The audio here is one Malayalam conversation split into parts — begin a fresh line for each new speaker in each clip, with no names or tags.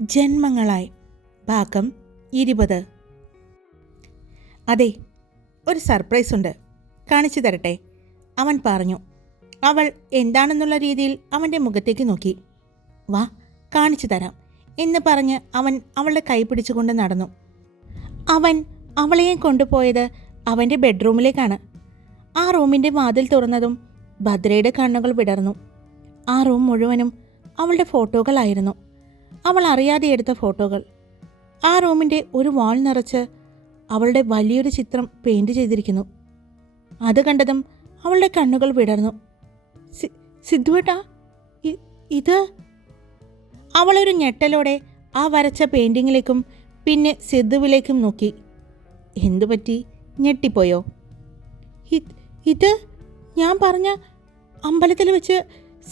ജന്മങ്ങളായി. ഭാഗം ഇരുപത്. അതെ ഒരു സർപ്രൈസ് ഉണ്ട്. കാണിച്ചു തരട്ടെ. അവൻ പറഞ്ഞു അവൾ എന്താണെന്നുള്ള രീതിയിൽ അവന്റെ മുഖത്തേക്ക് നോക്കി. വാ കാണിച്ചു തരാം എന്ന് പറഞ്ഞ് അവൻ അവളുടെ കൈ പിടിച്ചുകൊണ്ട് നടന്നു. അവൻ അവളെയും കൊണ്ടുപോയത് അവന്റെ ബെഡ്റൂമിലേക്കാണ്. ആ റൂമിന്റെ വാതിൽ തുറന്നതും ഭദ്രയുടെ കണ്ണുകൾ വിടർന്നു. ആ റൂം മുഴുവനും അവളുടെ ഫോട്ടോകളായിരുന്നു. അവൾ അറിയാതെ എടുത്ത ഫോട്ടോകൾ. ആ റൂമിന്റെ ഒരു വാൾ നിറച്ച് അവളുടെ വലിയൊരു ചിത്രം പെയിന്റ് ചെയ്തിരിക്കുന്നു. അത് കണ്ടതും അവളുടെ കണ്ണുകൾ വിടർന്നു. സിദ്ധുവേട്ടാ ഇത്? അവളൊരു ഞെട്ടലോടെ ആ വരച്ച പെയിന്റിങ്ങിലേക്കും പിന്നെ സിദ്ധുവിലേക്കും നോക്കി. എന്തു പറ്റി? ഞെട്ടിപ്പോയോ? ഇത് ഞാൻ പറഞ്ഞ അമ്പലത്തിൽ വെച്ച്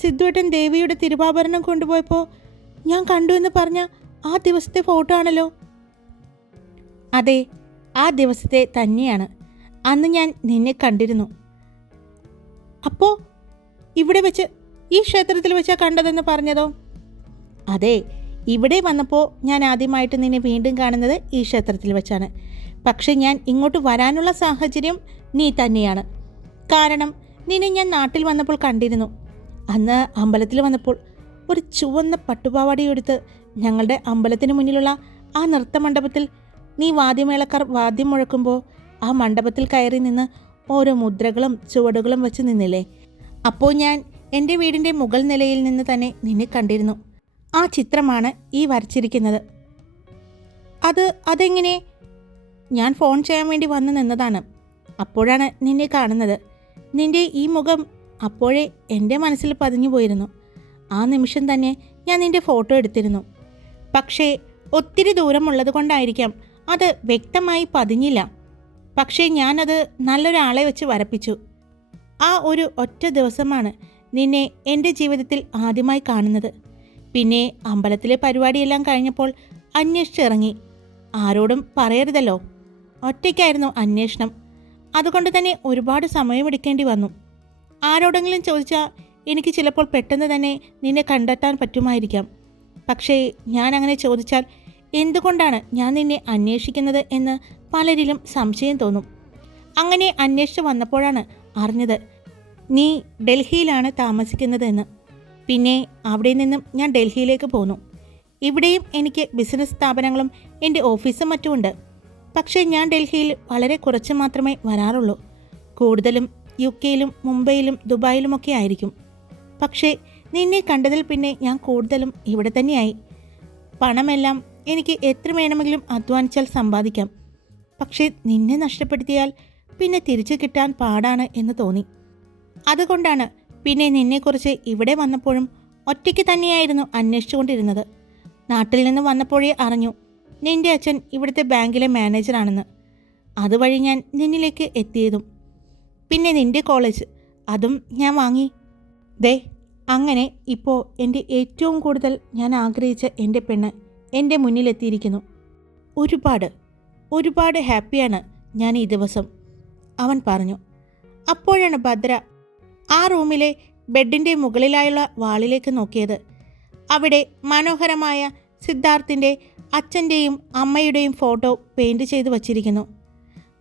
സിദ്ധുവേട്ടൻ ദേവിയുടെ തിരുവാഭരണം കൊണ്ടുപോയപ്പോൾ ഞാൻ കണ്ടു എന്ന് പറഞ്ഞ ആ ദിവസത്തെ ഫോട്ടോ ആണല്ലോ. അതെ ആ ദിവസത്തെ തന്നെയാണ്. അന്ന് ഞാൻ നിന്നെ കണ്ടിരുന്നു. അപ്പോൾ ഇവിടെ വെച്ച് ഈ ക്ഷേത്രത്തിൽ വെച്ചാണ് കണ്ടതെന്ന് പറഞ്ഞതോ? അതെ ഇവിടെ വന്നപ്പോൾ ഞാൻ ആദ്യമായിട്ട് നിന്നെ വീണ്ടും കാണുന്നത് ഈ ക്ഷേത്രത്തിൽ വെച്ചാണ്. പക്ഷേ ഞാൻ ഇങ്ങോട്ട് വരാനുള്ള സാഹചര്യം നീ തന്നെയാണ്. കാരണം നിന്നെ ഞാൻ നാട്ടിൽ വന്നപ്പോൾ കണ്ടിരുന്നു. അന്ന് അമ്പലത്തിൽ വന്നപ്പോൾ ഒരു ചുവന്ന പട്ടുപാവാടിയെടുത്ത് ഞങ്ങളുടെ അമ്പലത്തിന് മുന്നിലുള്ള ആ നൃത്തമണ്ഡപത്തിൽ നീ വാദ്യമേളക്കാർ വാദ്യം മുഴക്കുമ്പോൾ ആ മണ്ഡപത്തിൽ കയറി നിന്ന് ഓരോ മുദ്രകളും ചുവടുകളും വെച്ച് നിന്നില്ലേ? അപ്പോൾ ഞാൻ എന്റെ വീടിന്റെ മുകൾ നിലയിൽ നിന്ന് തന്നെ നിന്നെ കണ്ടിരുന്നു. ആ ചിത്രമാണ് ഈ വരച്ചിരിക്കുന്നത്. അത് അതെങ്ങനെ? ഞാൻ ഫോൺ ചെയ്യാൻ വേണ്ടി വന്നു നിന്നതാണ്. അപ്പോഴാണ് നിന്നെ കാണുന്നത്. നിന്റെ ഈ മുഖം അപ്പോഴേ എന്റെ മനസ്സിൽ പതിഞ്ഞു പോയിരുന്നു ആ നിമിഷം തന്നെ ഞാൻ നിന്റെ ഫോട്ടോ എടുത്തിരുന്നു. പക്ഷേ ഒത്തിരി ദൂരമുള്ളത് കൊണ്ടായിരിക്കാം അത് വ്യക്തമായി പതിഞ്ഞില്ല. പക്ഷേ ഞാനത് നല്ലൊരാളെ വെച്ച് വരപ്പിച്ചു. ആ ഒരു ഒറ്റ ദിവസമാണ് നിന്നെ എന്റെ ജീവിതത്തിൽ ആദ്യമായി കാണുന്നത്. പിന്നെ അമ്പലത്തിലെ പരിപാടിയെല്ലാം കഴിഞ്ഞപ്പോൾ അന്വേഷിച്ചിറങ്ങി. ആരോടും പറയരുതല്ലോ. ഒറ്റയ്ക്കായിരുന്നു അന്വേഷണം. അതുകൊണ്ട് തന്നെ ഒരുപാട് സമയമെടുക്കേണ്ടി വന്നു. ആരോടെങ്കിലും ചോദിച്ചാൽ എനിക്ക് ചിലപ്പോൾ പെട്ടെന്ന് തന്നെ നിന്നെ കണ്ടെത്താൻ പറ്റുമായിരിക്കാം. പക്ഷേ ഞാൻ അങ്ങനെ ചോദിച്ചാൽ എന്തുകൊണ്ടാണ് ഞാൻ നിന്നെ അന്വേഷിക്കുന്നത് എന്ന് പലരിലും സംശയം തോന്നും. അങ്ങനെ അന്വേഷിച്ച് വന്നപ്പോഴാണ് അറിഞ്ഞത് നീ ഡൽഹിയിലാണ് താമസിക്കുന്നതെന്ന്. പിന്നെ അവിടെ നിന്നും ഞാൻ ഡൽഹിയിലേക്ക് പോന്നു. ഇവിടെയും എനിക്ക് ബിസിനസ് സ്ഥാപനങ്ങളും എന്റെ ഓഫീസും മറ്റുമുണ്ട് പക്ഷേ ഞാൻ ഡൽഹിയിൽ വളരെ കുറച്ച് മാത്രമേ വരാറുള്ളൂ. കൂടുതലും യു കെയിലും മുംബൈയിലും ദുബായിലുമൊക്കെ ആയിരിക്കും. പക്ഷേ നിന്നെ കണ്ടതിൽ പിന്നെ ഞാൻ കൂടുതലും ഇവിടെ തന്നെയായി. പണമെല്ലാം എനിക്ക് എത്ര വേണമെങ്കിലും അധ്വാനിച്ചാൽ സമ്പാദിക്കാം. പക്ഷേ നിന്നെ നഷ്ടപ്പെടുത്തിയാൽ പിന്നെ തിരിച്ചു കിട്ടാൻ പാടാണ് എന്ന് തോന്നി. അതുകൊണ്ടാണ് പിന്നെ നിന്നെക്കുറിച്ച് ഇവിടെ വന്നപ്പോഴും ഒറ്റയ്ക്ക് തന്നെയായിരുന്നു അന്വേഷിച്ചുകൊണ്ടിരുന്നത്. നാട്ടിൽ നിന്ന് വന്നപ്പോഴേ അറിഞ്ഞു നിന്റെ അച്ഛൻ ഇവിടുത്തെ ബാങ്കിലെ മാനേജറാണെന്ന്. അതുവഴി ഞാൻ നിന്നിലേക്ക് എത്തിയതും. പിന്നെ നിന്റെ കോളേജ് അതും ഞാൻ വാങ്ങി. ദേ അങ്ങനെ ഇപ്പോൾ എന്റെ ഏറ്റവും കൂടുതൽ ഞാൻ ആഗ്രഹിച്ച എന്റെ പെണ്ണ് എന്റെ മുന്നിലെത്തിയിരിക്കുന്നു. ഒരുപാട് ഒരുപാട് ഹാപ്പിയാണ് ഞാൻ ഈ ദിവസം അവൻ പറഞ്ഞു. അപ്പോഴാണ് ഭദ്ര ആ റൂമിലെ ബെഡിന്റെ മുകളിലായുള്ള വാളിലേക്ക് നോക്കിയത്. അവിടെ മനോഹരമായ സിദ്ധാർത്ഥിന്റെ അച്ഛന്റെയും അമ്മയുടെയും ഫോട്ടോ പെയിന്റ് ചെയ്ത് വച്ചിരിക്കുന്നു.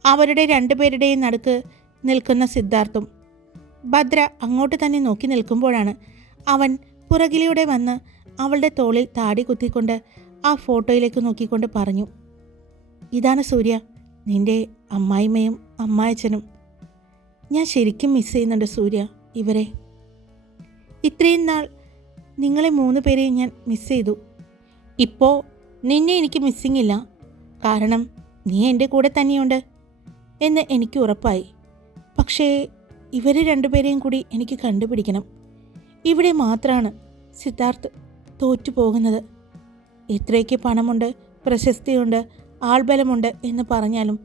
അവരുടെ രണ്ടുപേരുടെയും നടുക്ക് നിൽക്കുന്ന സിദ്ധാർത്ഥും ഭദ്ര അങ്ങോട്ട് തന്നെ നോക്കി നിൽക്കുമ്പോഴാണ് അവൻ പുറകിലൂടെ വന്ന് അവളുടെ തോളിൽ താടി കുത്തിക്കൊണ്ട് ആ ഫോട്ടോയിലേക്ക് നോക്കിക്കൊണ്ട് പറഞ്ഞു ഇതാണ് സൂര്യ നിന്റെ അമ്മായിമ്മയും അമ്മായച്ചനും ഞാൻ ശരിക്കും മിസ് ചെയ്യുന്നുണ്ട് സൂര്യ ഇവരെ. ഇത്രയും നാൾ നിങ്ങളെ മൂന്ന് പേരെയും ഞാൻ മിസ് ചെയ്തു. ഇപ്പോൾ നിന്നെ എനിക്ക് മിസ്സിംഗ് ഇല്ല കാരണം നീ എന്റെ കൂടെ തന്നെയുണ്ട് എന്ന് എനിക്ക് ഉറപ്പായി. പക്ഷേ ഇവരെ രണ്ടുപേരെയും കൂടി എനിക്ക് കണ്ടുപിടിക്കണം. ഇവിടെ മാത്രമാണ് സിദ്ധാർത്ഥ് തോറ്റു പോകുന്നത് എത്രയ്ക്ക് പണമുണ്ട് പ്രശസ്തിയുണ്ട് ആൾബലമുണ്ട് എന്ന് പറഞ്ഞാലും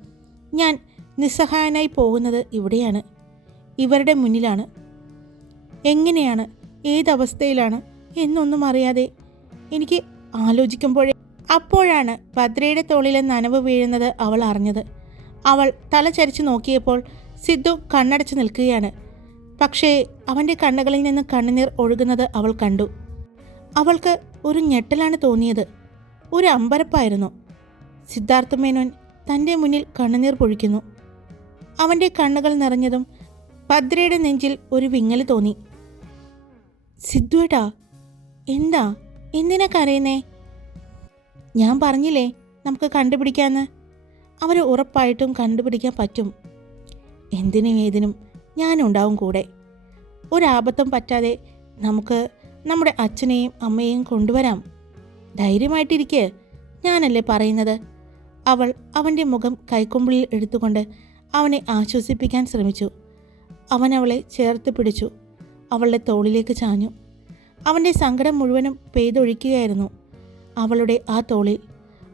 ഞാൻ നിസ്സഹായനായി പോകുന്നത് ഇവിടെയാണ്. ഇവരുടെ മുന്നിലാണ്. എങ്ങനെയാണ് ഏതവസ്ഥയിലാണ് എന്നൊന്നും അറിയാതെ എനിക്ക് ആലോചിക്കുമ്പോഴേ അപ്പോഴാണ് ഭദ്രയുടെ തോളിലെ നനവ് വീഴുന്നത് അവൾ അറിഞ്ഞത്. അവൾ തല ചരിച്ചു നോക്കിയപ്പോൾ സിദ്ധു കണ്ണടച്ചു നിൽക്കുകയാണ്. പക്ഷേ അവന്റെ കണ്ണുകളിൽ നിന്ന് കണ്ണുനീർ ഒഴുകുന്നത് അവൾ കണ്ടു. അവൾക്ക് ഒരു ഞെട്ടലാണ് തോന്നിയത്. ഒരു അമ്പരപ്പായിരുന്നു. സിദ്ധാർത്ഥ മേനോൻ തന്റെ മുന്നിൽ കണ്ണുനീർ പൊഴിക്കുന്നു. അവന്റെ കണ്ണുകൾ നിറഞ്ഞതും ഭദ്രയുടെ നെഞ്ചിൽ ഒരു വിങ്ങൽ തോന്നി. സിദ്ധുവേട്ടാ എന്താ? എന്തിനാ കരയുന്നേ? ഞാൻ പറഞ്ഞില്ലേ നമുക്ക് കണ്ടുപിടിക്കാന്ന്? അവരെ ഉറപ്പായിട്ടും കണ്ടുപിടിക്കാൻ പറ്റും. എന്തിനും ഏതിനും ഞാനുണ്ടാവും കൂടെ. ഒരാപത്തും പറ്റാതെ നമുക്ക് നമ്മുടെ അച്ഛനെയും അമ്മയെയും കൊണ്ടുവരാം. ധൈര്യമായിട്ടിരിക്കെ ഞാനല്ലേ പറയുന്നത്? അവൾ അവന്റെ മുഖം കൈക്കൊമ്പിളിൽ എടുത്തുകൊണ്ട് അവനെ ആശ്വസിപ്പിക്കാൻ ശ്രമിച്ചു. അവൻ അവളെ ചേർത്ത് പിടിച്ചു. അവളുടെ തോളിലേക്ക് ചാഞ്ഞു. അവന്റെ സങ്കടം മുഴുവനും പെയ്തൊഴിക്കുകയായിരുന്നു അവളുടെ ആ തോളിൽ.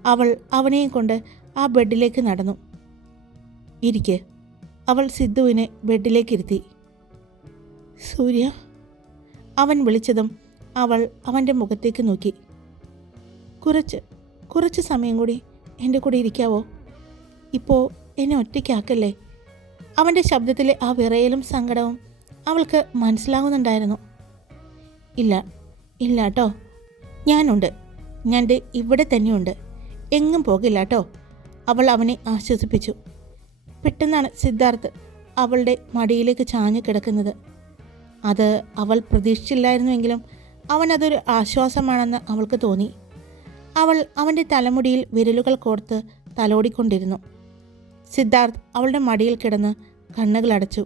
അവൾ അവനെയും കൊണ്ട് ആ ബെഡിലേക്ക് നടന്നു. ഇരിക്കെ. അവൾ സിദ്ധുവിനെ ബെഡിലേക്കിരുത്തി. സൂര്യ അവൻ വിളിച്ചതും അവൾ അവന്റെ മുഖത്തേക്ക് നോക്കി. കുറച്ച് കുറച്ച് സമയം കൂടി എന്റെ കൂടെ ഇരിക്കാവോ? ഇപ്പോൾ എന്നെ ഒറ്റയ്ക്കാക്കല്ലേ? അവന്റെ ശബ്ദത്തിലെ ആ വിറയലും സങ്കടവും അവൾക്ക് മനസ്സിലാവുന്നുണ്ടായിരുന്നു. ഇല്ല ഇല്ല കേട്ടോ ഞാനുണ്ട്. ഞാൻ ഇവിടെ തന്നെയുണ്ട്. എങ്ങും പോകില്ല കേട്ടോ അവൾ അവനെ ആശ്വസിപ്പിച്ചു. പെട്ടെന്നാണ് സിദ്ധാർത്ഥ് അവളുടെ മടിയിലേക്ക് ചാഞ്ഞു കിടക്കുന്നത്. അത് അവൾ പ്രതീക്ഷിച്ചില്ലായിരുന്നുവെങ്കിലും അതൊരു ആശ്വാസമാണെന്ന് അവൾക്ക് തോന്നി. അവൾ അവന്റെ തലമുടിയിൽ വിരലുകൾ കോർത്ത് തലോടിക്കൊണ്ടിരുന്നു. സിദ്ധാർത്ഥ് അവളുടെ മടിയിൽ കിടന്ന് കണ്ണുകളടച്ചു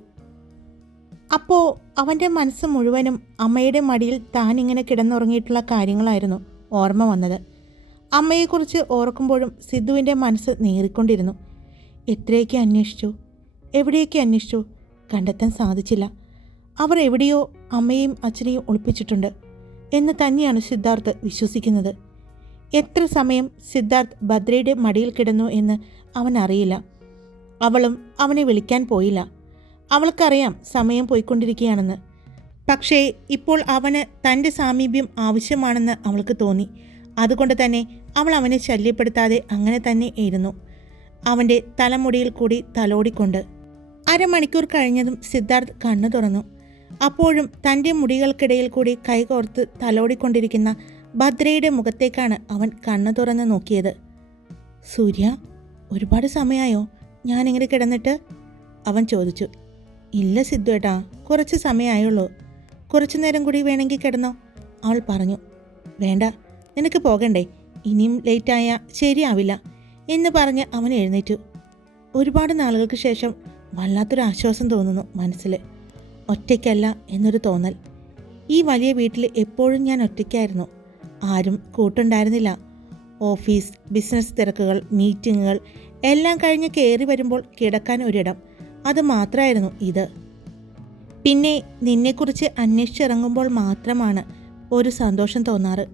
അപ്പോൾ അവന്റെ മനസ്സ് മുഴുവനും അമ്മയുടെ മടിയിൽ താനിങ്ങനെ കിടന്നുറങ്ങിയിട്ടുള്ള കാര്യങ്ങളായിരുന്നു ഓർമ്മ വന്നത്. അമ്മയെക്കുറിച്ച് ഓർക്കുമ്പോഴും സിദ്ധുവിന്റെ മനസ്സ് നീറിക്കൊണ്ടിരുന്നു. എത്രയൊക്കെ അന്വേഷിച്ചു? എവിടെയൊക്കെ അന്വേഷിച്ചു? കണ്ടെത്താൻ സാധിച്ചില്ല. അവർ എവിടെയോ അമ്മയെയും അച്ഛനെയും ഒളിപ്പിച്ചിട്ടുണ്ട് എന്ന് തന്നെയാണ് സിദ്ധാർത്ഥ് വിശ്വസിക്കുന്നത്. എത്ര സമയം സിദ്ധാർത്ഥ് ഭദ്രയുടെ മടിയിൽ കിടന്നു എന്ന് അവൻ അറിയില്ല. അവളും അവനെ വിളിക്കാൻ പോയില്ല. അവൾക്കറിയാം സമയം പോയിക്കൊണ്ടിരിക്കുകയാണെന്ന്. പക്ഷേ ഇപ്പോൾ അവന് തന്റെ സാമീപ്യം ആവശ്യമാണെന്ന് അവൾക്ക് തോന്നി. അതുകൊണ്ട് തന്നെ അവൾ അവനെ ശല്യപ്പെടുത്താതെ അങ്ങനെ തന്നെ ഇരുന്നു. അവന്റെ തലമുടിയിൽ കൂടി തലോടിക്കൊണ്ട്. അരമണിക്കൂർ കഴിഞ്ഞതും സിദ്ധാർത്ഥ് കണ്ണു തുറന്നു. അപ്പോഴും തന്റെ മുടികൾക്കിടയിൽ കൂടി കൈകോർത്ത് തലോടിക്കൊണ്ടിരിക്കുന്ന ഭദ്രയുടെ മുഖത്തേക്കാണ് അവൻ കണ്ണു തുറന്ന് നോക്കിയത്. സൂര്യ ഒരുപാട് സമയമായോ ഞാനിങ്ങനെ കിടന്നിട്ട്? അവൻ ചോദിച്ചു. ഇല്ല സിദ്ധുവേട്ടാ കുറച്ച് സമയമായുള്ളൂ കുറച്ചു നേരം കൂടി വേണമെങ്കിൽ കിടന്നോ അവൾ പറഞ്ഞു. വേണ്ട നിനക്ക് പോകണ്ടേ. ഇനിയും ലേറ്റായാൽ ശരിയാവില്ല. എന്ന് പറഞ്ഞ് അവൻ എഴുന്നേറ്റു. ഒരുപാട് നാളുകൾക്ക് ശേഷം വല്ലാത്തൊരു ആശ്വാസം തോന്നുന്നു മനസ്സിൽ ഒറ്റയ്ക്കല്ല എന്നൊരു തോന്നൽ. ഈ വലിയ വീട്ടിൽ എപ്പോഴും ഞാൻ ഒറ്റയ്ക്കായിരുന്നു. ആരും കൂട്ടുണ്ടായിരുന്നില്ല. ഓഫീസ് ബിസിനസ് തിരക്കുകൾ മീറ്റിങ്ങുകൾ എല്ലാം കഴിഞ്ഞ് കയറി വരുമ്പോൾ കിടക്കാൻ ഒരിടം. അത് മാത്രമായിരുന്നു ഇത്. പിന്നെ നിന്നെക്കുറിച്ച് അന്വേഷിച്ചിറങ്ങുമ്പോൾ മാത്രമാണ് ഒരു സന്തോഷം തോന്നാറ്.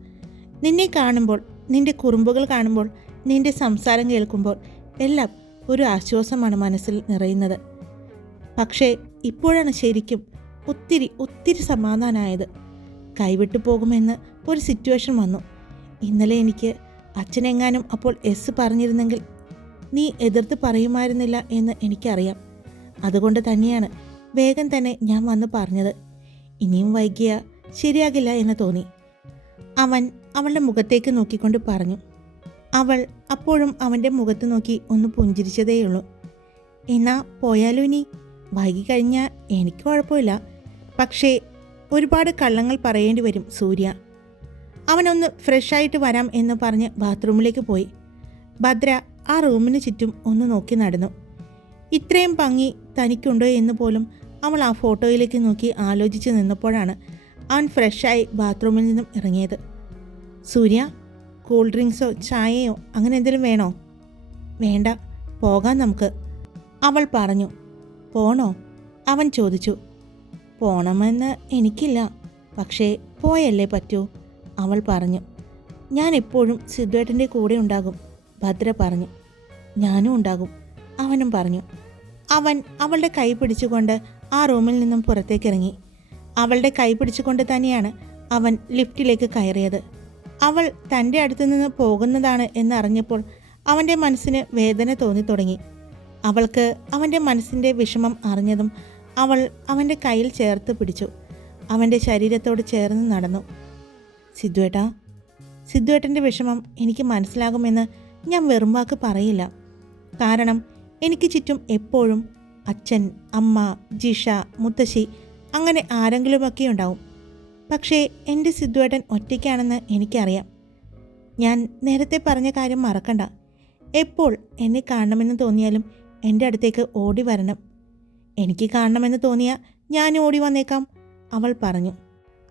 നിന്നെ കാണുമ്പോൾ നിന്റെ കുറുമ്പുകൾ കാണുമ്പോൾ നിന്റെ സംസാരം കേൾക്കുമ്പോൾ എല്ലാം ഒരു ആശ്വാസമാണ് മനസ്സിൽ നിറയുന്നത്. പക്ഷേ ഇപ്പോഴാണ് ശരിക്കും ഒത്തിരി ഒത്തിരി സമാധാനമായത് കൈവിട്ടു പോകുമെന്ന് ഒരു സിറ്റുവേഷൻ വന്നു. ഇന്നലെ എനിക്ക് അച്ഛനെങ്ങാനും അപ്പോൾ എസ് പറഞ്ഞിരുന്നെങ്കിൽ നീ എതിർത്ത് പറയുമായിരുന്നില്ല എന്ന് എനിക്കറിയാം. അതുകൊണ്ട് തന്നെയാണ് വേഗം തന്നെ ഞാൻ വന്ന് പറഞ്ഞത്. ഇനിയും വൈകിയ ശരിയാകില്ല എന്ന് തോന്നി. അവൻ അവളുടെ മുഖത്തേക്ക് നോക്കിക്കൊണ്ട് പറഞ്ഞു. അവൾ അപ്പോഴും അവന്റെ മുഖത്ത് നോക്കി ഒന്ന് പുഞ്ചിരിച്ചതേയുള്ളൂ. എന്നാ പോയാലോ ഇനി? വൈകി കഴിഞ്ഞാൽ എനിക്ക് കുഴപ്പമില്ല. പക്ഷേ ഒരുപാട് കള്ളങ്ങൾ പറയേണ്ടി വരും സൂര്യ. അവനൊന്ന് ഫ്രഷായിട്ട് വരാം എന്ന് പറഞ്ഞ് ബാത്റൂമിലേക്ക് പോയി. ഭദ്ര ആ റൂമിന് ചുറ്റും ഒന്ന് നോക്കി നടന്നു. ഇത്രയും ഭംഗി തനിക്കുണ്ടോ എന്ന് പോലും അവൾ ആ ഫോട്ടോയിലേക്ക് നോക്കി ആലോചിച്ച് നിന്നപ്പോഴാണ് അവൻ ഫ്രഷായി ബാത്റൂമിൽ നിന്നും ഇറങ്ങിയത്. സൂര്യ കൂൾ ഡ്രിങ്ക്സോ ചായയോ അങ്ങനെ എന്തെങ്കിലും വേണോ? വേണ്ട പോകാം നമുക്ക്. അവൾ പറഞ്ഞു പോണോ? അവൻ ചോദിച്ചു പോണമെന്ന് എനിക്കില്ല പക്ഷേ പോയല്ലേ പറ്റൂ? അവൾ പറഞ്ഞു ഞാൻ എപ്പോഴും സിദ്ധുവേട്ടന്റെ കൂടെ ഉണ്ടാകും ഭദ്ര പറഞ്ഞു ഞാനും ഉണ്ടാകും അവനും പറഞ്ഞു. അവൻ അവളുടെ കൈ പിടിച്ചുകൊണ്ട് ആ റൂമിൽ നിന്നും പുറത്തേക്കിറങ്ങി അവളുടെ കൈ പിടിച്ചുകൊണ്ട് തന്നെയാണ് അവൻ ലിഫ്റ്റിലേക്ക് കയറിയത്. അവൾ തന്റെ അടുത്തു നിന്ന് പോകുന്നതാണ് എന്നറിഞ്ഞപ്പോൾ അവന്റെ മനസ്സിന് വേദന തോന്നി തുടങ്ങി അവൾക്ക് അവന്റെ മനസ്സിന്റെ വിഷമം അറിഞ്ഞതും അവൾ അവന്റെ കയ്യിൽ ചേർത്ത് പിടിച്ചു. അവന്റെ ശരീരത്തോട് ചേർന്ന് നടന്നു. സിദ്ധുവേട്ടാ സിദ്ധുവേട്ടന്റെ വിഷമം എനിക്ക് മനസ്സിലാകുമെന്ന് ഞാൻ വെറും വാക്ക് പറയില്ല. കാരണം എനിക്ക് ചുറ്റും എപ്പോഴും അച്ഛൻ അമ്മ ജിഷ മുത്തശ്ശി അങ്ങനെ ആരെങ്കിലുമൊക്കെ ഉണ്ടാവും. പക്ഷേ എന്റെ സിദ്ധുവേട്ടൻ ഒറ്റയ്ക്കാണെന്ന് എനിക്കറിയാം. ഞാൻ നേരത്തെ പറഞ്ഞ കാര്യം മറക്കണ്ട. എപ്പോൾ എന്നെ കാണണമെന്ന് തോന്നിയാലും എന്റെ അടുത്തേക്ക് ഓടി വരണം. എനിക്ക് കാണണമെന്ന് തോന്നിയാൽ ഞാൻ ഓടി വന്നേക്കാം അവൾ പറഞ്ഞു.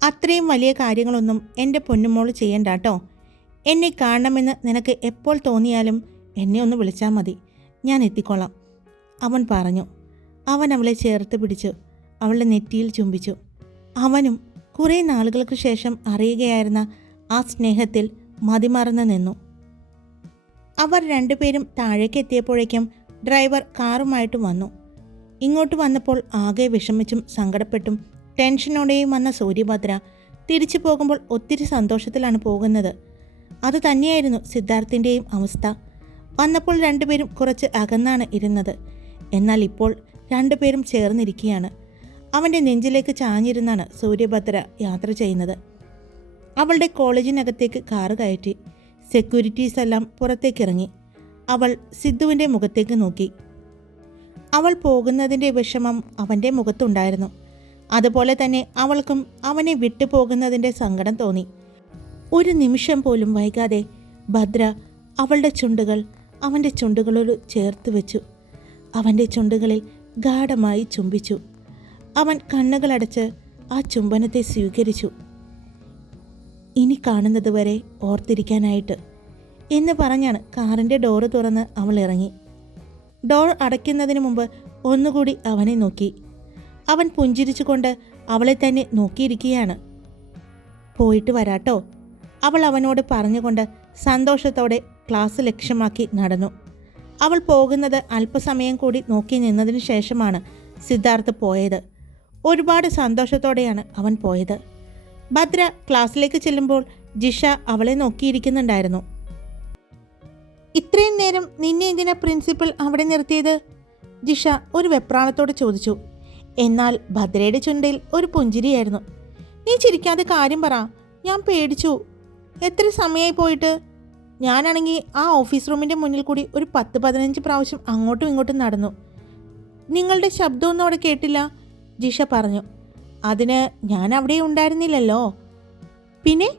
അത്രയും വലിയ കാര്യങ്ങളൊന്നും എന്റെ പൊന്നുമോൾ ചെയ്യണ്ട കേട്ടോ എന്നെ കാണണമെന്ന് നിനക്ക് എപ്പോൾ തോന്നിയാലും എന്നെ ഒന്ന് വിളിച്ചാൽ മതി. ഞാൻ എത്തിക്കൊള്ളാം അവൻ പറഞ്ഞു. അവൻ അവളെ ചേർത്ത് പിടിച്ചു അവളുടെ നെറ്റിയിൽ ചുംബിച്ചു. അവനും കുറേ നാളുകൾക്ക് ശേഷം അറിയുകയായിരുന്ന ആ സ്നേഹത്തിൽ മതിമറന്നു നിന്നു. അവർ രണ്ടുപേരും താഴേക്ക് എത്തിയപ്പോഴേക്കും ഡ്രൈവർ കാറുമായിട്ട് വന്നു. ഇങ്ങോട്ട് വന്നപ്പോൾ ആകെ വിഷമിച്ചും സങ്കടപ്പെട്ടും ടെൻഷനോടെയും വന്ന സൂര്യഭദ്ര തിരിച്ചു പോകുമ്പോൾ ഒത്തിരി സന്തോഷത്തിലാണ് പോകുന്നത്. അത് തന്നെയായിരുന്നു സിദ്ധാർത്ഥിന്റെയും അവസ്ഥ. വന്നപ്പോൾ രണ്ടുപേരും കുറച്ച് അകന്നാണ് ഇരുന്നത്. എന്നാൽ ഇപ്പോൾ രണ്ടുപേരും ചേർന്നിരിക്കുകയാണ്. അവന്റെ നെഞ്ചിലേക്ക് ചാഞ്ഞിരുന്നാണ് സൂര്യഭദ്ര യാത്ര ചെയ്യുന്നത്. അവളുടെ കോളേജിനകത്തേക്ക് കാറ് കയറ്റി സെക്യൂരിറ്റീസ് എല്ലാം പുറത്തേക്കിറങ്ങി. അവൾ സിദ്ധുവിന്റെ മുഖത്തേക്ക് നോക്കി. അവൾ പോകുന്നതിന്റെ വിഷമം അവന്റെ മുഖത്തുണ്ടായിരുന്നു. അതുപോലെ തന്നെ അവൾക്കും അവനെ വിട്ടുപോകുന്നതിന്റെ സങ്കടം തോന്നി. ഒരു നിമിഷം പോലും വൈകാതെ ഭദ്ര അവളുടെ ചുണ്ടുകൾ അവന്റെ ചുണ്ടുകളോട് ചേർത്ത് വെച്ചു. അവന്റെ ചുണ്ടുകളിൽ ഗാഢമായി ചുംബിച്ചു. അവൻ കണ്ണുകളടച്ച് ആ ചുംബനത്തെ സ്വീകരിച്ചു. ഇനി കാണുന്നത് വരെ ഓർത്തിരിക്കാനായിട്ട് എന്ന് പറഞ്ഞാണ് കാറിന്റെ ഡോറ് തുറന്ന് അവൾ ഇറങ്ങി. ഡോർ അടയ്ക്കുന്നതിന് മുമ്പ് ഒന്നുകൂടി അവനെ നോക്കി. അവൻ പുഞ്ചിരിച്ചുകൊണ്ട് അവളെ തന്നെ നോക്കിയിരിക്കുകയാണ്. പോയിട്ട് വരാട്ടോ. അവൾ അവനോട് പറഞ്ഞുകൊണ്ട് സന്തോഷത്തോടെ ക്ലാസ് ലക്ഷ്യമാക്കി നടന്നു. അവൾ പോകുന്നത് അല്പസമയം കൂടി നോക്കി നിന്നതിന് ശേഷമാണ് സിദ്ധാർത്ഥ് പോയത്. ഒരുപാട് സന്തോഷത്തോടെയാണ് അവൻ പോയത്. ഭദ്ര ക്ലാസ്സിലേക്ക് ചെല്ലുമ്പോൾ ജിഷ അവളെ നോക്കിയിരിക്കുന്നുണ്ടായിരുന്നു. ഇത്രയും നേരം നിന്നെ എന്തിനാ പ്രിൻസിപ്പൽ അവിടെ നിർത്തിയത്? ജിഷ ഒരു വെപ്രാളത്തോടെ ചോദിച്ചു. എന്നാൽ ഭദ്രയുടെ ചുണ്ടയിൽ ഒരു പുഞ്ചിരിയായിരുന്നു. നീ ചിരിക്കാതെ കാര്യം പറ. ഞാൻ പേടിച്ചു. എത്ര സമയമായി പോയിട്ട്? ഞാനാണെങ്കിൽ ആ ഓഫീസ് റൂമിന്റെ മുന്നിൽ കൂടി ഒരു പത്ത് പതിനഞ്ച് പ്രാവശ്യം അങ്ങോട്ടും ഇങ്ങോട്ടും നടന്നു. നിങ്ങളുടെ ശബ്ദമൊന്നും അവിടെ കേട്ടില്ല. ജിഷ പറഞ്ഞു അതിന് ഞാൻ അവിടെ ഉണ്ടായിരുന്നില്ലല്ലോ. പിന്നെ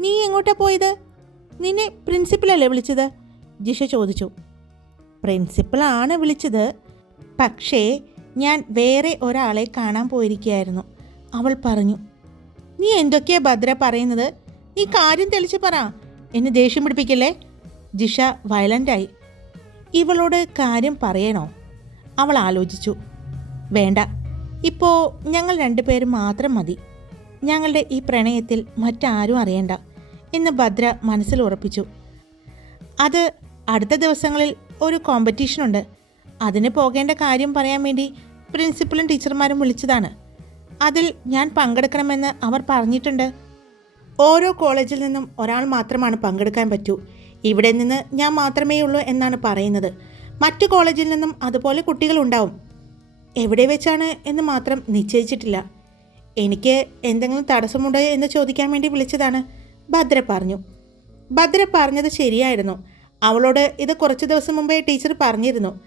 നീ എങ്ങോട്ടാ പോയത്? നിന്നെ പ്രിൻസിപ്പലല്ലേ വിളിച്ചത്? ജിഷ ചോദിച്ചു. പ്രിൻസിപ്പളാണ് വിളിച്ചത്. പക്ഷേ ഞാൻ വേറെ ഒരാളെ കാണാൻ പോയിരിക്കുകയായിരുന്നു. അവൾ പറഞ്ഞു നീ എന്തൊക്കെയാ ഭദ്ര പറയുന്നത്? നീ കാര്യം തെളിച്ച് പറ. എന്നെ ദേഷ്യം പിടിപ്പിക്കല്ലേ? ജിഷ വയലന്റായി ഇവളോട് കാര്യം പറയണോ? അവൾ ആലോചിച്ചു. വേണ്ട. ഇപ്പോൾ ഞങ്ങൾ രണ്ടുപേരും മാത്രം മതി. ഞങ്ങളുടെ ഈ പ്രണയത്തിൽ മറ്റാരും അറിയണ്ട എന്ന് ഭദ്ര മനസ്സിൽ ഉറപ്പിച്ചു. അത് അടുത്ത ദിവസങ്ങളിൽ ഒരു കോമ്പറ്റീഷനുണ്ട് അതിന് പോകേണ്ട കാര്യം പറയാൻ വേണ്ടി പ്രിൻസിപ്പളും ടീച്ചർമാരും വിളിച്ചതാണ്. അതിൽ ഞാൻ പങ്കെടുക്കണമെന്ന് അവർ പറഞ്ഞിട്ടുണ്ട്. ഓരോ കോളേജിൽ നിന്നും ഒരാൾ മാത്രമാണ് പങ്കെടുക്കാൻ പറ്റൂ. ഇവിടെ നിന്ന് ഞാൻ മാത്രമേ ഉള്ളൂ എന്നാണ് പറയുന്നത്. മറ്റു കോളേജിൽ നിന്നും അതുപോലെ കുട്ടികളുണ്ടാവും. എവിടെ വെച്ചാണ് എന്ന് മാത്രം നിശ്ചയിച്ചിട്ടില്ല. എനിക്ക് എന്തെങ്കിലും തടസ്സമുണ്ടോ എന്ന് ചോദിക്കാൻ വേണ്ടി വിളിച്ചതാണ് ഭദ്ര പറഞ്ഞു. ഭദ്ര പറഞ്ഞത് ശരിയായിരുന്നു. അവളോട് ഇത് കുറച്ച് ദിവസം മുമ്പേ ടീച്ചർ പറഞ്ഞിരുന്നു.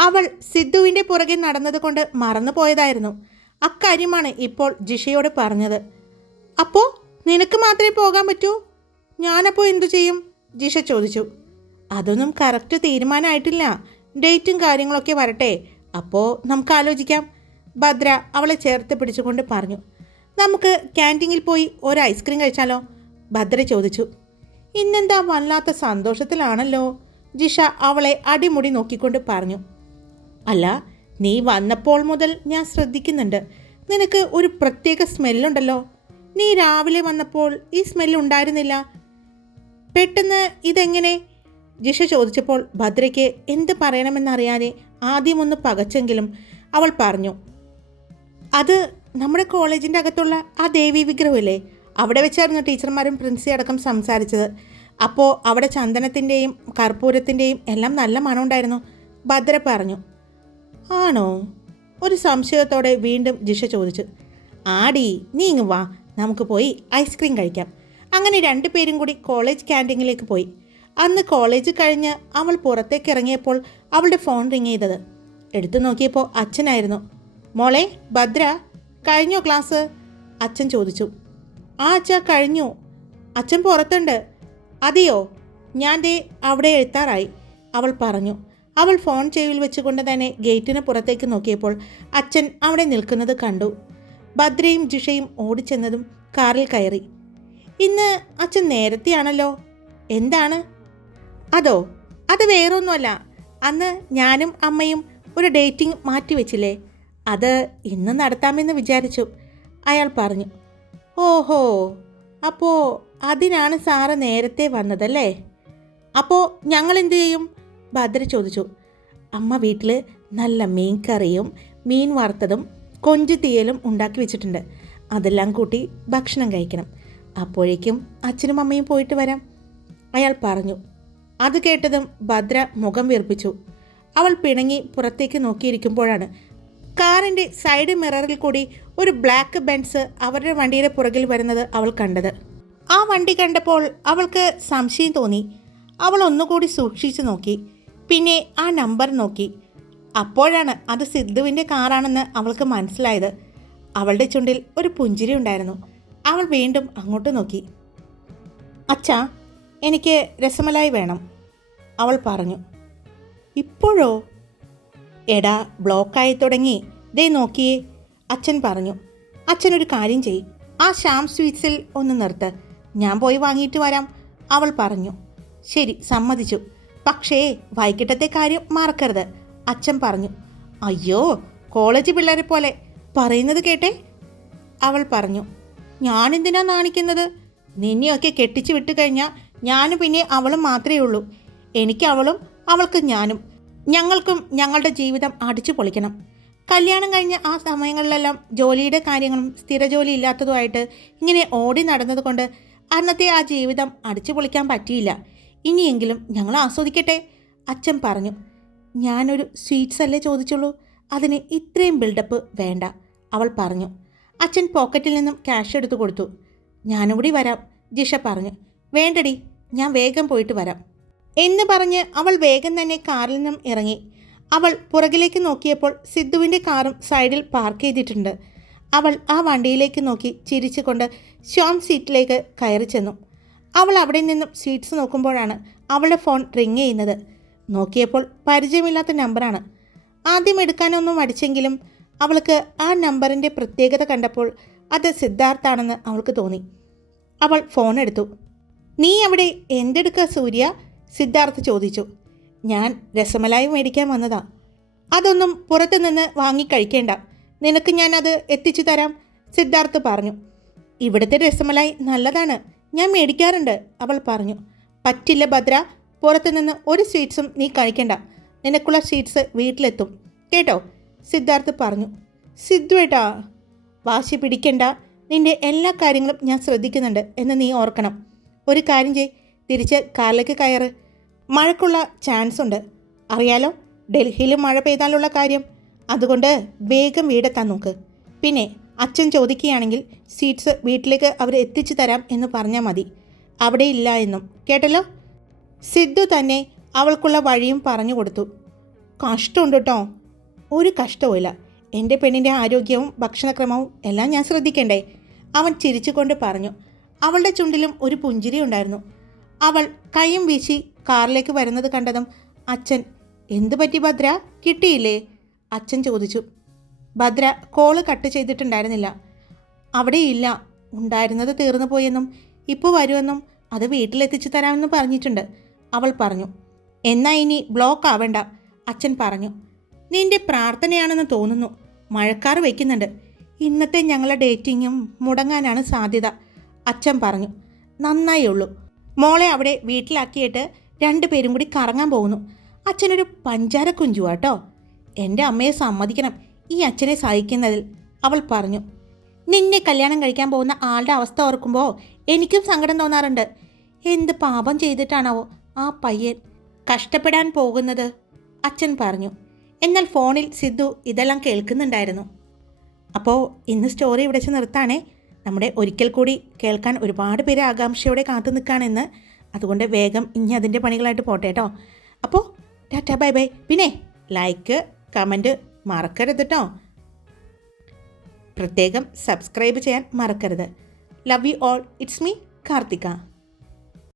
അവൾ സിദ്ധുവിന്റെ പുറകെ നടന്നതുകൊണ്ട് മറന്നു പോയതായിരുന്നു അക്കാര്യമാണ് ഇപ്പോൾ ജിഷയോട് പറഞ്ഞത്. അപ്പോൾ നിനക്ക് മാത്രമേ പോകാൻ പറ്റൂ? ഞാനപ്പോൾ എന്തു ചെയ്യും? ജിഷ ചോദിച്ചു. അതൊന്നും കറക്റ്റ് തീരുമാനമായിട്ടില്ല. ഡേറ്റും കാര്യങ്ങളൊക്കെ വരട്ടെ. അപ്പോൾ നമുക്ക് ആലോചിക്കാം ഭദ്ര അവളെ ചേർത്ത് പിടിച്ചുകൊണ്ട് പറഞ്ഞു. നമുക്ക് ക്യാന്റീനിൽ പോയി ഒരു ഐസ്ക്രീം കഴിച്ചാലോ? ഭദ്ര ചോദിച്ചു. ഇന്നെന്താ വല്ലാത്ത സന്തോഷത്തിലാണല്ലോ? ജിഷ അവളെ അടിമുടി നോക്കിക്കൊണ്ട് പറഞ്ഞു. അല്ല നീ വന്നപ്പോൾ മുതൽ ഞാൻ ശ്രദ്ധിക്കുന്നുണ്ട്. നിനക്ക് ഒരു പ്രത്യേക സ്മെല്ലുണ്ടല്ലോ. നീ രാവിലെ വന്നപ്പോൾ ഈ സ്മെല്ലുണ്ടായിരുന്നില്ല പെട്ടെന്ന് ഇതെങ്ങനെ? ജിഷ ചോദിച്ചപ്പോൾ ഭദ്രയ്ക്ക് എന്ത് പറയണമെന്നറിയാതെ ആദ്യമൊന്ന് പകച്ചെങ്കിലും അവൾ പറഞ്ഞു അത് നമ്മുടെ കോളേജിന്റെ അകത്തുള്ള ആ ദേവി വിഗ്രഹമില്ലേ? അവിടെ വെച്ചായിരുന്നു ടീച്ചർമാരും പ്രിൻസി അടക്കം സംസാരിച്ചത്. അപ്പോൾ അവിടെ ചന്ദനത്തിന്റെയും കർപ്പൂരത്തിന്റെയും എല്ലാം നല്ല മണമുണ്ടായിരുന്നു ഭദ്ര പറഞ്ഞു. ആണോ? ഒരു സംശയത്തോടെ വീണ്ടും ജിഷ ചോദിച്ചു. ആടി നീ ഇങ്ങ് വാ. നമുക്ക് പോയി ഐസ്ക്രീം കഴിക്കാം. അങ്ങനെ രണ്ടുപേരും കൂടി കോളേജ് ക്യാന്റീനിലേക്ക് പോയി. അന്ന് കോളേജ് കഴിഞ്ഞ് അവൾ പുറത്തേക്ക് ഇറങ്ങിയപ്പോൾ അവളുടെ ഫോൺ റിങ് ചെയ്തത്. എടുത്തു നോക്കിയപ്പോൾ അച്ഛനായിരുന്നു. മോളെ ഭദ്ര കഴിഞ്ഞോ ക്ലാസ് അച്ഛൻ ചോദിച്ചു. ആ അച്ഛ കഴിഞ്ഞു. അച്ഛൻ പുറത്തുണ്ട്. അതെയോ? ഞാൻ ദേ അവിടെ എഴുത്താറായി. അവൾ പറഞ്ഞു. അവൾ ഫോൺ ചെവിയിൽ വെച്ചുകൊണ്ട് തന്നെ ഗേറ്റിന് പുറത്തേക്ക് നോക്കിയപ്പോൾ അച്ഛൻ അവിടെ നിൽക്കുന്നത് കണ്ടു. ഭദ്രയും ജിഷയും ഓടിച്ചെന്നതും കാറിൽ കയറി. ഇന്ന് അച്ഛൻ നേരത്തെയാണല്ലോ. എന്താണ്? അതോ അത് വേറൊന്നുമല്ല. അന്ന് ഞാനും അമ്മയും ഒരു ഡേറ്റിംഗ് മാറ്റിവെച്ചില്ലേ? അത് ഇന്ന് നടത്താമെന്ന് വിചാരിച്ചു. അയാൾ പറഞ്ഞു ഓഹോ അപ്പോൾ അതിനാണ് സാറ് നേരത്തെ വന്നതല്ലേ? അപ്പോൾ ഞങ്ങൾ എന്തു ചെയ്യും? ഭദ്ര ചോദിച്ചു. അമ്മ വീട്ടിൽ നല്ല മീൻ കറിയും മീൻ വറുത്തതും കൊഞ്ചു തീയലും ഉണ്ടാക്കി വെച്ചിട്ടുണ്ട്. അതെല്ലാം കൂട്ടി ഭക്ഷണം കഴിക്കണം. അപ്പോഴേക്കും അച്ഛനും അമ്മയും പോയിട്ട് വരാം. അയാൾ പറഞ്ഞു അത് കേട്ടതും ഭദ്ര മുഖം വീർപ്പിച്ചു. അവൾ പിണങ്ങി പുറത്തേക്ക് നോക്കിയിരിക്കുമ്പോഴാണ് കാറിന്റെ സൈഡ് മിററിൽ കൂടി ഒരു ബ്ലാക്ക് ബെൻസ് അവരുടെ വണ്ടിയുടെ പുറകിൽ വരുന്നത് അവൾ കണ്ടത്. ആ വണ്ടി കണ്ടപ്പോൾ അവൾക്ക് സംശയം തോന്നി. അവൾ ഒന്നുകൂടി സൂക്ഷിച്ചു നോക്കി. പിന്നെ ആ നമ്പർ നോക്കി. അപ്പോഴാണ് അത് സിദ്ധുവിന്റെ കാറാണെന്ന് അവൾക്ക് മനസ്സിലായത്. അവളുടെ ചുണ്ടിൽ ഒരു പുഞ്ചിരി ഉണ്ടായിരുന്നു. അവൾ വീണ്ടും അങ്ങോട്ട് നോക്കി. അച്ഛാ എനിക്ക് രസമലായി വേണം. അവൾ പറഞ്ഞു. ഇപ്പോഴോ? എടാ ബ്ലോക്കായി തുടങ്ങി. ദേ നോക്കിയേ അച്ഛൻ പറഞ്ഞു. അച്ഛൻ ഒരു കാര്യം ചെയ്. ആ ശ്യാം സ്വീറ്റ്സിൽ ഒന്ന് നിർത്ത്. ഞാൻ പോയി വാങ്ങിയിട്ട് വരാം. അവൾ പറഞ്ഞു. ശരി സമ്മതിച്ചു. പക്ഷേ വൈകിട്ടത്തെ കാര്യം മറക്കരുത്. അച്ഛൻ പറഞ്ഞു. അയ്യോ കോളേജ് പിള്ളേരെ പോലെ. പറയുന്നത് കേട്ടെ? അവൾ പറഞ്ഞു. ഞാനെന്തിനാ നാണിക്കുന്നത്? നിന്നെയൊക്കെ കെട്ടിച്ചു വിട്ടു കഴിഞ്ഞാൽ ഞാനും പിന്നെ അവളും മാത്രമേ ഉള്ളൂ. എനിക്ക് അവളും അവൾക്ക് ഞാനും. ഞങ്ങൾക്കും ഞങ്ങളുടെ ജീവിതം അടിച്ചു പൊളിക്കണം. കല്യാണം കഴിഞ്ഞ ആ സമയങ്ങളിലെല്ലാം ജോലിയുടെ കാര്യങ്ങളും സ്ഥിരജോലി ഇല്ലാത്തതുമായിട്ട് ഇങ്ങനെ ഓടി നടന്നതുകൊണ്ട് അന്നത്തെ ആ ജീവിതം അടിച്ചു പൊളിക്കാൻ പറ്റിയില്ല. ഇനിയെങ്കിലും ഞങ്ങൾ ആസ്വദിക്കട്ടെ? അച്ഛൻ പറഞ്ഞു. ഞാനൊരു സ്വീറ്റ്സ് അല്ലേ ചോദിച്ചുള്ളൂ? അതിന് ഇത്രയും ബിൽഡപ്പ് വേണ്ട അവൾ പറഞ്ഞു. അച്ഛൻ പോക്കറ്റിൽ നിന്നും ക്യാഷ് എടുത്തു കൊടുത്തു. ഞാനും കൂടി വരാം ജിഷ പറഞ്ഞു. വേണ്ടടി ഞാൻ വേഗം പോയിട്ട് വരാം. എന്ന് പറഞ്ഞ് അവൾ വേഗം തന്നെ കാറിൽ നിന്നും ഇറങ്ങി. അവൾ പുറകിലേക്ക് നോക്കിയപ്പോൾ സിദ്ധുവിന്റെ കാറും സൈഡിൽ പാർക്ക് ചെയ്തിട്ടുണ്ട്. അവൾ ആ വണ്ടിയിലേക്ക് നോക്കി ചിരിച്ചുകൊണ്ട് ശ്യാം സീറ്റിലേക്ക് കയറി ചെന്നു. അവൾ അവിടെ നിന്നും സീറ്റ്സ് നോക്കുമ്പോഴാണ് അവളുടെ ഫോൺ റിങ് ചെയ്യുന്നത്. നോക്കിയപ്പോൾ പരിചയമില്ലാത്ത നമ്പറാണ്. ആദ്യം എടുക്കാനൊന്നും അടിച്ചെങ്കിലും അവൾക്ക് ആ നമ്പറിന്റെ പ്രത്യേകത കണ്ടപ്പോൾ അത് സിദ്ധാർത്ഥാണെന്ന് അവൾക്ക് തോന്നി. അവൾ ഫോൺ എടുത്തു. നീ അവിടെ എന്തെടുക്കുക സൂര്യ? സിദ്ധാർത്ഥ് ചോദിച്ചു. ഞാൻ രസമലായി മേടിക്കാൻ വന്നതാ. അതൊന്നും പുറത്തുനിന്ന് വാങ്ങിക്കഴിക്കേണ്ട നിനക്ക് ഞാൻ അത് എത്തിച്ചു തരാം സിദ്ധാർത്ഥ് പറഞ്ഞു. ഇവിടുത്തെ രസമലായി നല്ലതാണ്. ഞാൻ മേടിക്കാറുണ്ട് അവൾ പറഞ്ഞു. പറ്റില്ല ഭദ്ര പുറത്തുനിന്ന് ഒരു സ്വീറ്റ്സും നീ കഴിക്കണ്ട. നിനക്കുള്ള സ്വീറ്റ്സ് വീട്ടിലെത്തും. കേട്ടോ? സിദ്ധാർത്ഥ് പറഞ്ഞു. സിദ്ധു ഏട്ടാ വാശി പിടിക്കണ്ട. നിന്റെ എല്ലാ കാര്യങ്ങളും ഞാൻ ശ്രദ്ധിക്കുന്നുണ്ട് എന്ന് നീ ഓർക്കണം. ഒരു കാര്യം ചെയ് തിരിച്ച് കാറിലേക്ക് കയറ്. മഴക്കുള്ള ചാൻസ് ഉണ്ട്. അറിയാലോ ഡൽഹിയിൽ മഴ പെയ്താലുള്ള കാര്യം. അതുകൊണ്ട് വേഗം വീടെത്താൻ നോക്ക്. പിന്നെ അച്ഛൻ ചോദിക്കുകയാണെങ്കിൽ സീറ്റ്സ് വീട്ടിലേക്ക് അവർ എത്തിച്ചു തരാം എന്ന് പറഞ്ഞാൽ മതി. അവിടെ ഇല്ല എന്നും. കേട്ടല്ലോ? സിദ്ധു തന്നെ അവൾക്കുള്ള വഴിയും പറഞ്ഞു കൊടുത്തു. കഷ്ടമുണ്ട് കേട്ടോ. ഒരു കഷ്ടവുമില്ല. എന്റെ പെണ്ണിന്റെ ആരോഗ്യവും ഭക്ഷണക്രമവും എല്ലാം ഞാൻ ശ്രദ്ധിക്കണ്ടേ? അവൻ ചിരിച്ചുകൊണ്ട് പറഞ്ഞു. അവളുടെ ചുണ്ടിലും ഒരു പുഞ്ചിരി ഉണ്ടായിരുന്നു. അവൾ കൈയും വീശി കാറിലേക്ക് വരുന്നത് കണ്ടതും അച്ഛൻ എന്തു പറ്റി ഭദ്ര? കിട്ടിയില്ലേ? അച്ഛൻ ചോദിച്ചു. ഭദ്ര കോൾ കട്ട് ചെയ്തിട്ടുണ്ടായിരുന്നില്ല. അവിടെ ഇല്ല ഉണ്ടായിരുന്നത് തീർന്നു പോയെന്നും ഇപ്പോൾ വരുമെന്നും അത് വീട്ടിലെത്തിച്ചു തരാമെന്ന് പറഞ്ഞിട്ടുണ്ട് അവൾ പറഞ്ഞു. എന്നാ ഇനി ബ്ലോക്ക് ആവേണ്ട അച്ഛൻ പറഞ്ഞു. നിന്റെ പ്രാർത്ഥനയാണെന്ന് തോന്നുന്നു. മഴക്കാർ വയ്ക്കുന്നുണ്ട് ഇന്നത്തെ ഞങ്ങളുടെ ഡേറ്റിങ്ങും മുടങ്ങാനാണ് സാധ്യത. അച്ഛൻ പറഞ്ഞു നന്നായി ഉള്ളൂ. മോളെ അവിടെ വീട്ടിലാക്കിയിട്ട് രണ്ടുപേരും കൂടി കറങ്ങാൻ പോകുന്നു. അച്ഛനൊരു പഞ്ചാര കുഞ്ചുവാട്ടോ എന്റെ അമ്മയെ സമ്മതിക്കണം ഈ അച്ഛനെ സഹിക്കുന്നതിൽ അവൾ പറഞ്ഞു നിന്നെ കല്യാണം കഴിക്കാൻ പോകുന്ന ആളുടെ അവസ്ഥ ഓർക്കുമ്പോൾ എനിക്കും സങ്കടം തോന്നാറുണ്ട്. എന്ത് പാപം ചെയ്തിട്ടാണാവോ ആ പയ്യൻ കഷ്ടപ്പെടാൻ പോകുന്നത്? അച്ഛൻ പറഞ്ഞു എന്നാൽ ഫോണിൽ സിദ്ധു ഇതെല്ലാം കേൾക്കുന്നുണ്ടായിരുന്നു. അപ്പോൾ ഇന്ന് സ്റ്റോറി ഇവിടെ വെച്ച് നിർത്താണേ. നമ്മുടെ ഒരിക്കൽ കൂടി കേൾക്കാൻ ഒരുപാട് പേര് ആകാംക്ഷയോടെ കാത്തു നിൽക്കുകയാണെന്ന്. അതുകൊണ്ട് വേഗം ഇനി അതിന്റെ പണികളായിട്ട് പോട്ടെ കേട്ടോ. അപ്പോൾ ടാറ്റ ബൈ ബൈ. പിന്നെ ലൈക്ക് കമന്റ് മറക്കരുത് കേട്ടോ. പ്രത്യേകം സബ്സ്ക്രൈബ് ചെയ്യാൻ മറക്കരുത്. Love you all it's me Karthika.